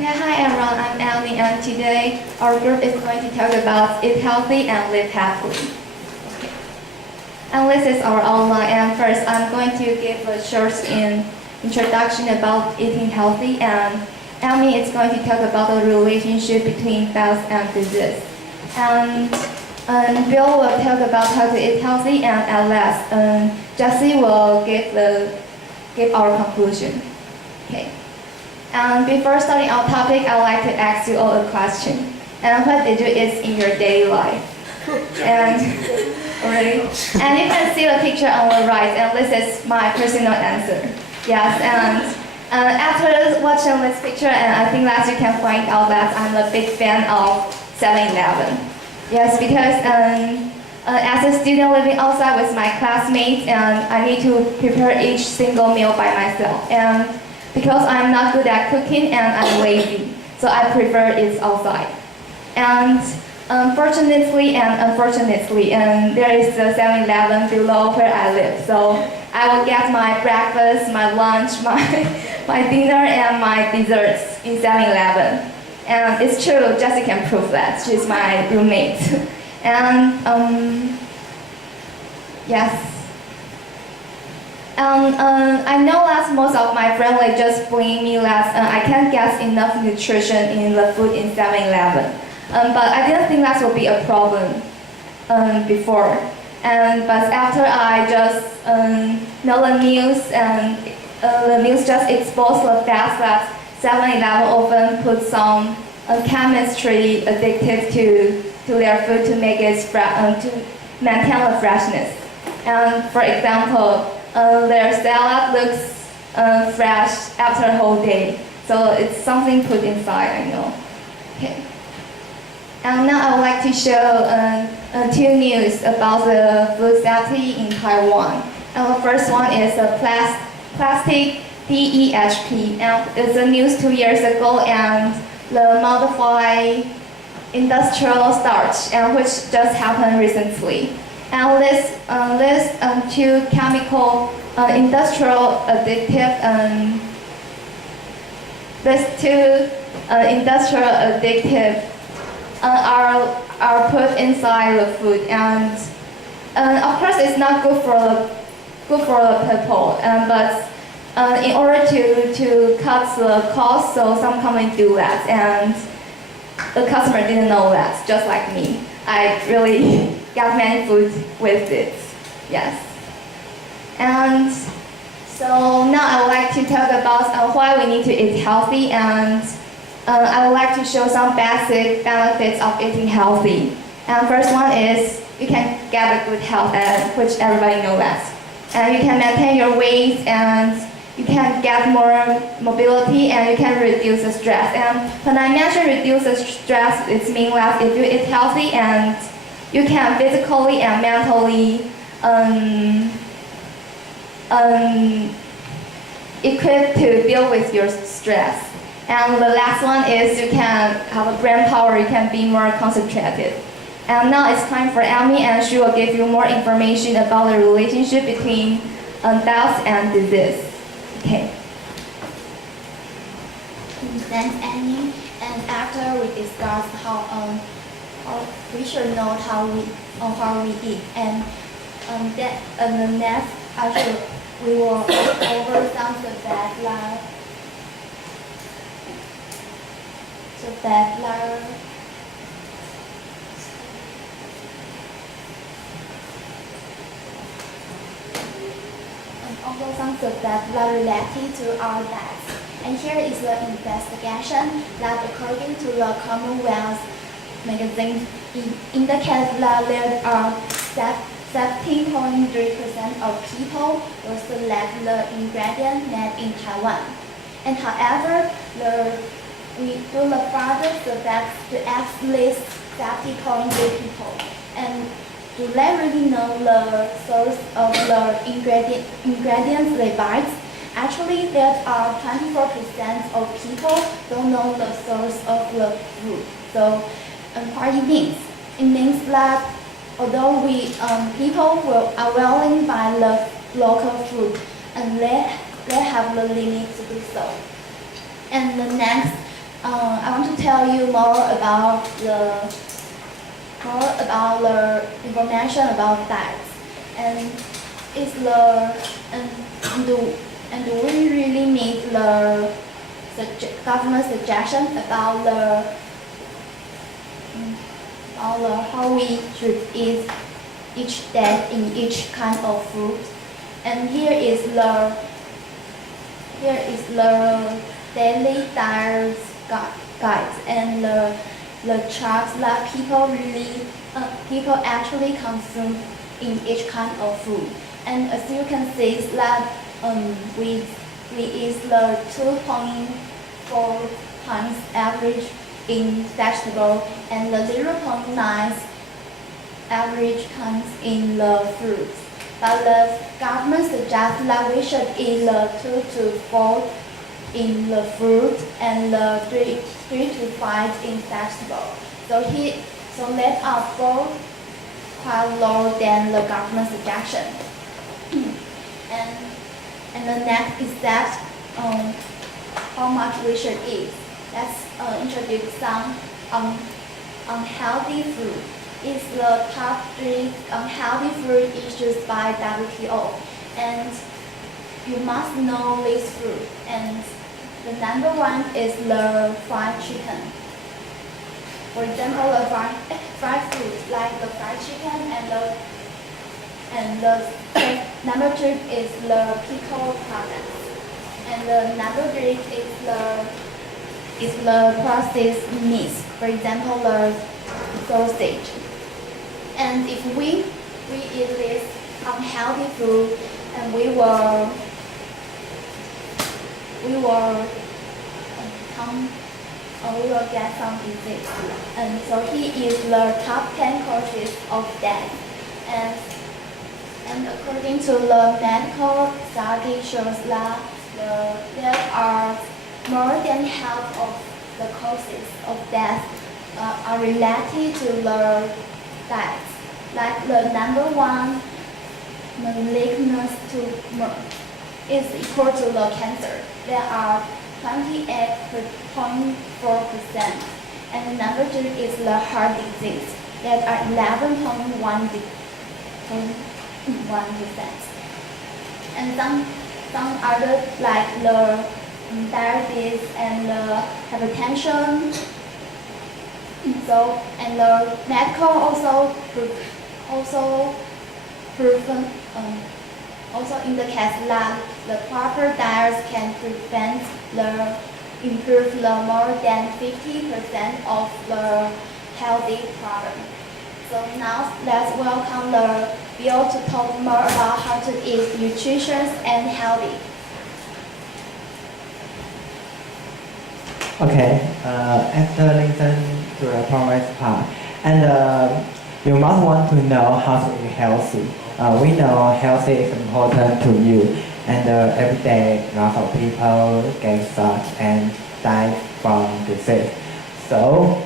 Okay, hi everyone, I'm Ellie, and today our group is going to talk about eat healthy and live happily. Okay. And this is our outline, and first I'm going to give a short introduction about eating healthy, and Elmi is going to talk about the relationship between health and disease. And Bill will talk about how to eat healthy, and at last, Jesse will give our conclusion. Okay. And before starting our topic, I'd like to ask you all a question. And what did you eat in your daily life? And already, and you can see the picture on the right, and this is my personal answer. Yes, and after watching this picture, and I think that you can find out that I'm a big fan of 7-Eleven. Yes, because as a student living outside with my classmates, and I need to prepare each single meal by myself. And because I'm not good at cooking and I'm lazy, so I prefer it outside. And fortunately and unfortunately, there is a 7-Eleven below where I live. So I will get my breakfast, my lunch, my dinner, and my desserts in 7-Eleven. And it's true, Jessie can prove that. She's my roommate. And yes. I know that most of my friends like just blame me that I can't get enough nutrition in the food in 7-Eleven. But I didn't think that would be a problem before. But after I just know the news, and the news just exposed the fact that 7-Eleven often puts some chemistry addictive to their food to make it to maintain the freshness. And for example, their salad looks fresh after a whole day. So it's something put inside, I know. Okay. And now I would like to show two news about the food safety in Taiwan. And the first one is a plastic DEHP. And it's a news 2 years ago, and the modified industrial starch, and which just happened recently. And this two chemical industrial addictive are put inside the food, and of course it's not good for the people. But in order to cut the cost, so some companies do that, and the customer didn't know that, just like me. I really got many food with it, yes. And so now I would like to talk about why we need to eat healthy, and I would like to show some basic benefits of eating healthy. And first one is you can get a good health, which everybody knows that. And you can maintain your weight, and you can get more mobility, and you can reduce the stress. And when I mention reduce the stress, it means that if you eat healthy, and you can physically and mentally equipped to deal with your stress. And the last one is you can have a brain power, you can be more concentrated. And now it's time for Amy, and she will give you more information about the relationship between health and disease. Okay. Thanks, Annie. And after we discuss how we should know how we eat, and the next we will go over some of the bad also some of that related to our diets. And here is the investigation that according to the Commonwealth magazine indicates that there are 70.3% of people will select the ingredient made in Taiwan. And however, we do the further suspect to at least 70.3 people. And do they really know the source of the ingredients they buy? Actually, there are 24% of people don't know the source of the food. So, what it means? It means that although people are willing to buy the local food, and they have the limit to do so. And the next tell you more about the information about diets, and is the and do we really need the government suggestion about how we should eat each day in each kind of food? And here is the daily diet guides and the charts that people actually consume in each kind of food. And as you can see, that we eat the 2.4 times average in vegetable and the 0.9 average times in the fruits. But the government suggests that we should eat the 2 to 4 in the fruit and the 3 to 5 in vegetable. So let us go quite lower than the government suggestion. and the next is that how much we should eat. Let's introduce some unhealthy food. It's the top 3 unhealthy food issued by WTO, and you must know this food. And the number 1 is the fried chicken. For example, the fried food like the fried chicken and the number 2 is the pickle products, and the number 3 is the processed meats. For example, the sausage. And if we eat this unhealthy food, and we will get some disease. And so here is the top 10 causes of death. And according to the medical study shows that there are more than half of the causes of death are related to the diet. Like the number 1, malignant tumor is equal to the cancer. There are 28.4%. And the number 2 is the heart disease. There are 11.1%. And some other like the diabetes and the hypertension. So, and the medical also indicates that the proper diet can improve more than 50% of the healthy problem. So now let's welcome the Bill to talk more about how to eat nutritious and healthy. Okay, after listening to the promise part, and you must want to know how to eat healthy. We know healthy is important to you, and every day lots of people get sick and die from disease. So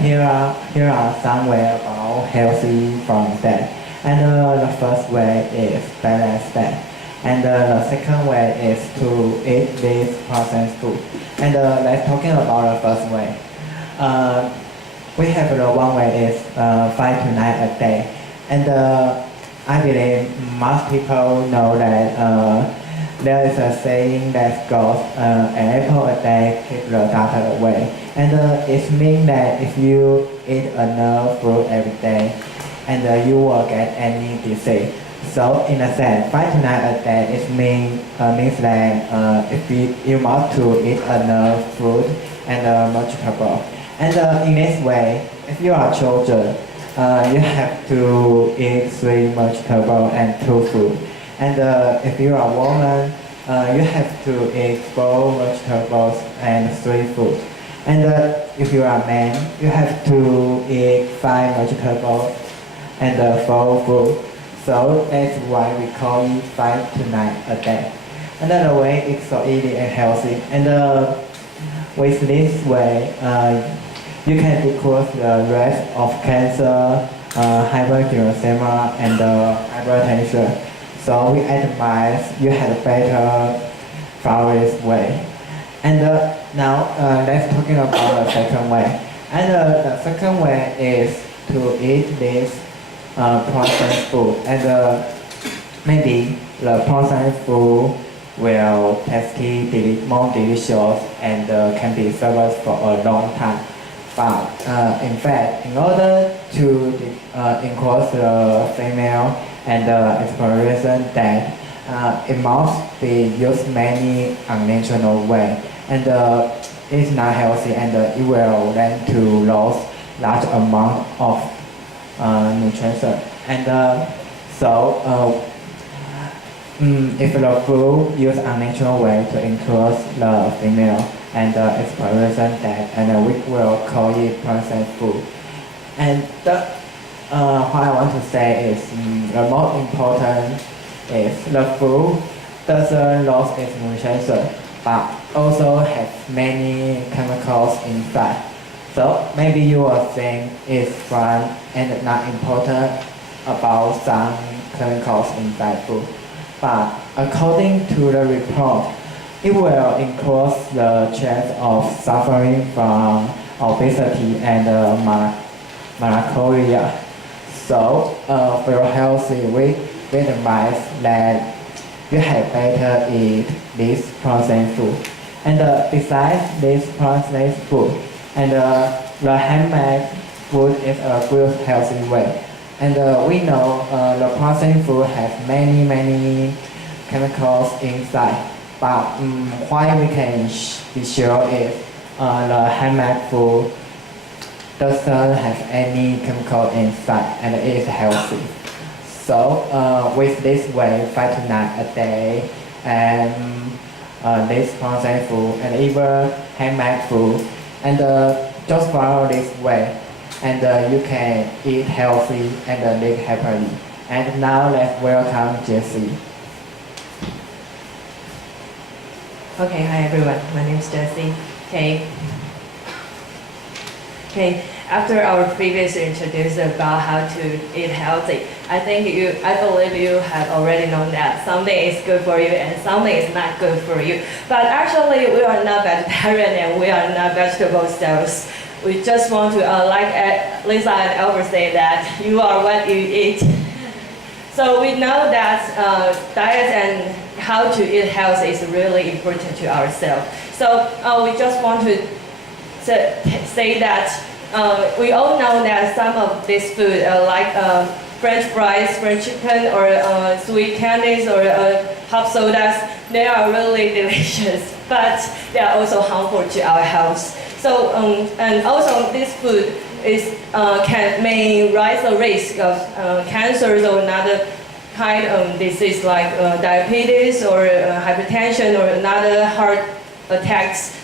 here are some ways about healthy from that. And the first way is balanced diet. And the second way is to eat this processed food. And let's talking about the first way. We have the one way is 5 to 9 a day. And I believe most people know that there is a saying that goes an apple a day keeps the doctor away. And it means that if you eat enough fruit every day, and you will get any disease. So in a sense, 5 to 9 a day means that if you must to eat enough fruit and vegetable. And in this way, if you are children, you have to eat 3 vegetables and 2 fruit. And if you are a woman, you have to eat 4 vegetables and 3 fruit. And if you are a man, you have to eat 5 vegetables and 4 fruit. So that's why we call it 5 to 9 a day. Another way is so easy and healthy. And with this way, you can decrease the risk of cancer, hyperglycemia, and hypertension. So we advise you have a better for this way. And Now let's talking about the second way. And the second way is to eat this processed food. And maybe the processed food will tasty, more delicious, and can be served for a long time. But in fact, in order to increase the female and exploration that it must be used many unnatural way, and it's not healthy, and it will lead to lose large amount of nutrition. And if the food use unnatural way to increase the female and exploration that, and we will call it processed food. And what I want to say is the most important is the food doesn't lose its nutrition, but also has many chemicals inside. So maybe you will think it's fun and not important about some chemicals inside food. But according to the report, it will increase the chance of suffering from obesity and malaria. So for your healthy, we advise that you have better eat this processed food. And besides this processed food, and the handmade food is a good healthy way. And we know the processed food has many chemicals inside. But why we can be sure is the handmade food doesn't have any chemical inside and it is healthy. So with this way, 5 to 9 a day, and this processed food and even handmade food, and just follow this way, and you can eat healthy and live happily. And now let's welcome Jessie. Okay, hi everyone. My name is Jessie. Okay. After our previous introduction about how to eat healthy, I believe you have already known that something is good for you and something is not good for you. But actually, we are not vegetarian and we are not vegetable sellers. We just want to, like Lisa and Albert say, that you are what you eat. So we know that diet and how to eat healthy is really important to ourselves. So we just want to say that we all know that some of this food, like French fries, French chicken, or sweet candies, or hot sodas, they are really delicious, but they are also harmful to our health. So and also this food may raise the risk of cancers or another kind of disease like diabetes or hypertension or another heart attacks.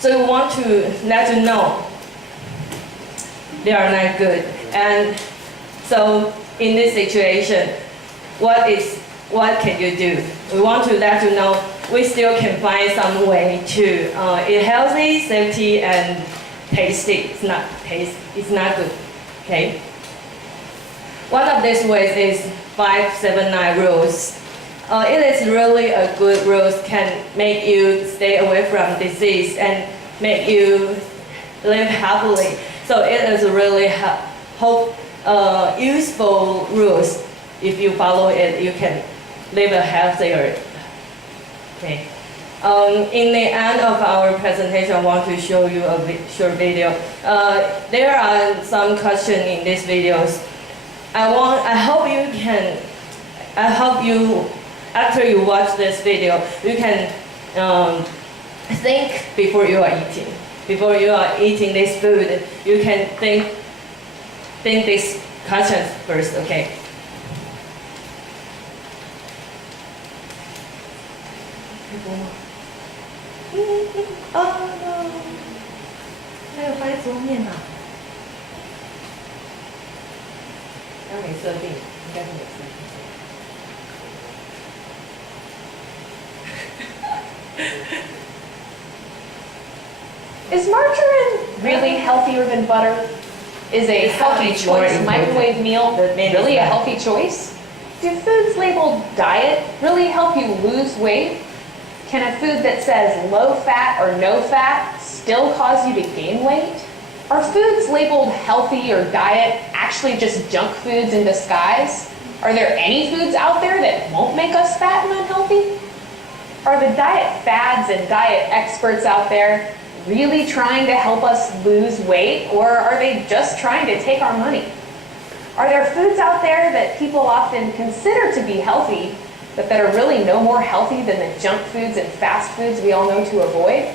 So we want to let you know they are not good. And so in this situation, what can you do? We want to let you know we still can find some way to eat healthy, safety, and tasty. It's not good. Okay. One of these ways is 579 rules. It is really a good rules, can make you stay away from disease and make you live happily. So it is really useful rules. If you follow it, you can live a healthier. Okay. In the end of our presentation, I want to show you a short video. There are some questions in these videos. I hope you, after you watch this video, you can think before you are eating. Before you are eating this food, you can think these questions first, okay? Oh no! 还有放在桌面啊？要没设定，应该是没设定。Is margarine really healthier than butter? Is a healthy choice microwave meal really a healthy choice? Do foods labeled diet really help you lose weight? Can a food that says low fat or no fat still cause you to gain weight? Are foods labeled healthy or diet actually just junk foods in disguise? Are there any foods out there that won't make us fat and unhealthy? Are the diet fads and diet experts out there really trying to help us lose weight, or are they just trying to take our money? Are there foods out there that people often consider to be healthy, but that are really no more healthy than the junk foods and fast foods we all know to avoid?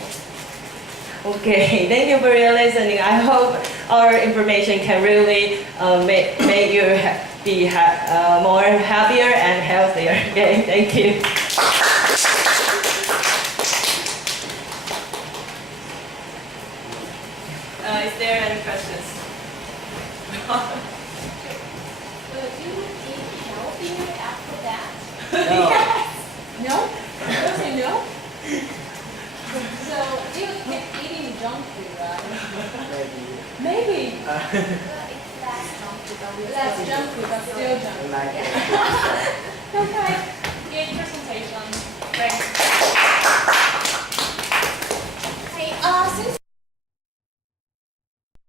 Okay, thank you for your listening. I hope our information can really make you be more happier and healthier. Okay, thank you. Is there any questions? Will you eat healthier after that? No? You say no? So you keep eating junk food, right? Maybe. It's less junk food, but we Less junk food, but still junk food. Like